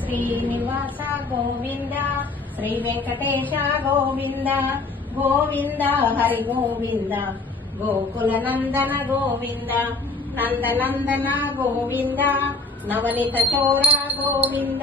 శ్రీనివాస గోవింద శ్రీ వెంకటేశ గోవింద గోవింద హరి గోవింద గోకుల నందన గోవింద నందనందన గోవింద నవనిత చోర గోవింద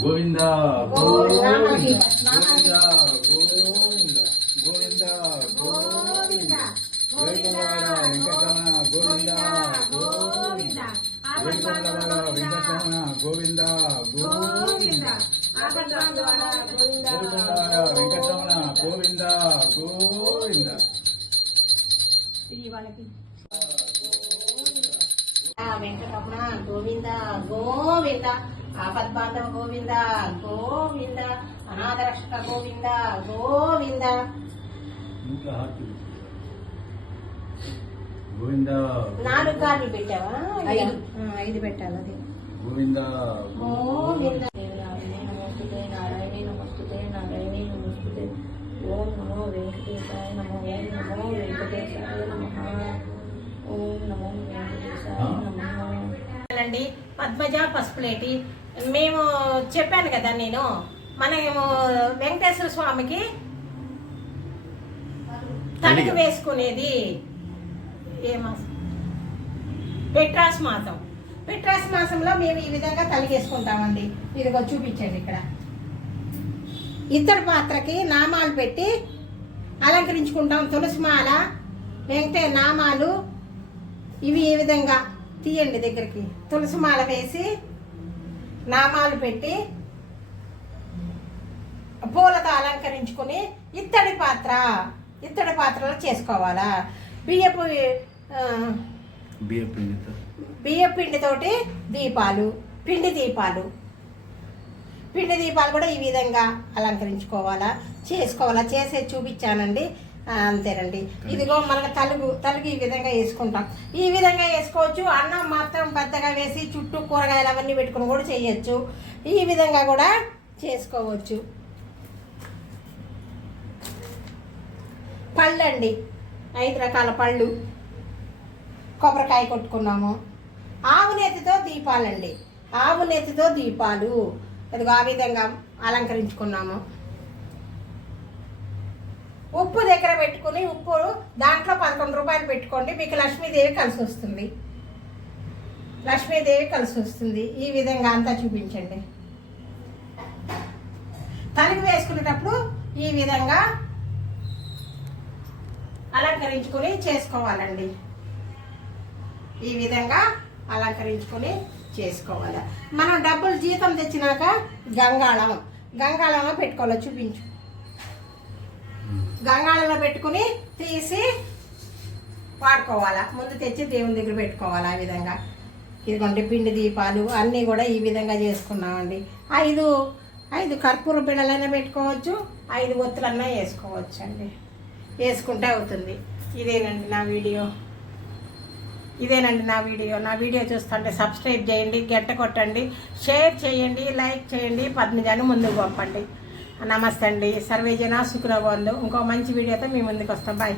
గోవింద గోవింద. గోవింద గోవింద గోవింద గోవింద. గోవింద వెంకటరమణ గోవింద గోవింద. వెంకటరమణ వెంకటరమణ గోవింద గోవింద. వెంకటరమణ వెంకటరమణ గోవింద. ఆపద్బాంధవ గోవింద గోవింద అనాథరక్షక గోవింద గోవింద. గోవింద నాలుగు కార్లు పెట్టావా? ఐదు. పెట్టాలి అది. గోవింద గోవింద. నమస్తే నారాయణ నమస్తే నారాయణ నమస్తే ఓం నమో వెంకటేశాయ నమో ఓం నమో వెంకటేశాయ నమ ఓం నమో వెంకటేశాయ నమ అండి పద్మజ పసుపులేటి మేము చెప్పాను కదా నేను మనము వెంకటేశ్వర స్వామికి తలుగు వేసుకునేది ఏ మాసం? పెట్రాస్ మాసం. పెట్రాస్ మాసంలో మేము ఈ విధంగా తలిగేసుకుంటామండి ఇదిగో చూపించండి ఇక్కడ. ఇత్తడి పాత్రకి నామాలు పెట్టి అలంకరించుకుంటాం. తులసి మాల వెంకటే నామాలు. ఇవి ఈ విధంగా. తీయండి దగ్గరికి. తులసి మాల వేసి నామాలు పెట్టి పూలతో అలంకరించుకుని ఇత్తడి పాత్ర ఇత్తడి పాత్రలో చేసుకోవాలా? బియ్యపు బియ్య పిండితో. బియ్య పిండితోటి దీపాలు పిండి దీపాలు. పిండి దీపాలు కూడా ఈ విధంగా అలంకరించుకోవాలా చేసుకోవాలా? చేసే చూపించానండి. అంతేనండి. ఇదిగో మనకు తలుగు తలుగు ఈ విధంగా వేసుకుంటాం. ఈ విధంగా వేసుకోవచ్చు. అన్నం మాత్రం పెద్దగా వేసి చుట్టూ కూరగాయలు అవన్నీ పెట్టుకుని కూడా చేయొచ్చు. ఈ విధంగా కూడా చేసుకోవచ్చు. పళ్ళండి. ఐదు రకాల పళ్ళు. కొబ్బరికాయ కొట్టుకున్నాము. ఆవు నేతితో దీపాలండి. ఆవు నేతితో దీపాలు. అదిగో ఆ విధంగా అలంకరించుకున్నాము. ఉప్పు దగ్గర పెట్టుకుని ఉప్పు దాంట్లో పదకొండు రూపాయలు పెట్టుకోండి మీకు లక్ష్మీదేవి కలిసి వస్తుంది. లక్ష్మీదేవి కలిసి వస్తుంది. ఈ విధంగా అంతా చూపించండి. తలుగు వేసుకునేటప్పుడు ఈ విధంగా అలంకరించుకొని చేసుకోవాలండి. ఈ విధంగా అలంకరించుకొని చేసుకోవాలి. మనం డబ్బులు జీతం తెచ్చినాక గంగాళం గంగాళంలో పెట్టుకోవాలి చూపించు. గంగాళంలో పెట్టుకుని తీసి వాడుకోవాలా. ముందు తెచ్చి దేవుని దగ్గర పెట్టుకోవాలి ఆ విధంగా. ఇదిగోండి పిండి దీపాలు అన్నీ కూడా ఈ విధంగా చేసుకున్నామండి. ఐదు ఐదు కర్పూర బిళ్ళలైనా పెట్టుకోవచ్చు ఐదు ఒత్తులన్నా వేసుకోవచ్చు అండి వేసుకుంటే అవుతుంది. ఇదేనండి నా వీడియో. ఇదేనండి నా వీడియో. నా వీడియో చూస్తుంటే సబ్స్క్రైబ్ చేయండి గంట కొట్టండి షేర్ చేయండి లైక్ చేయండి పద్మజాన్ని ముందుకు పంపండి. నమస్తే అండి. సర్వేజన సుఖనబంధు ఇంకో మంచి వీడియోతో మీ ముందుకు వస్తాం బాయ్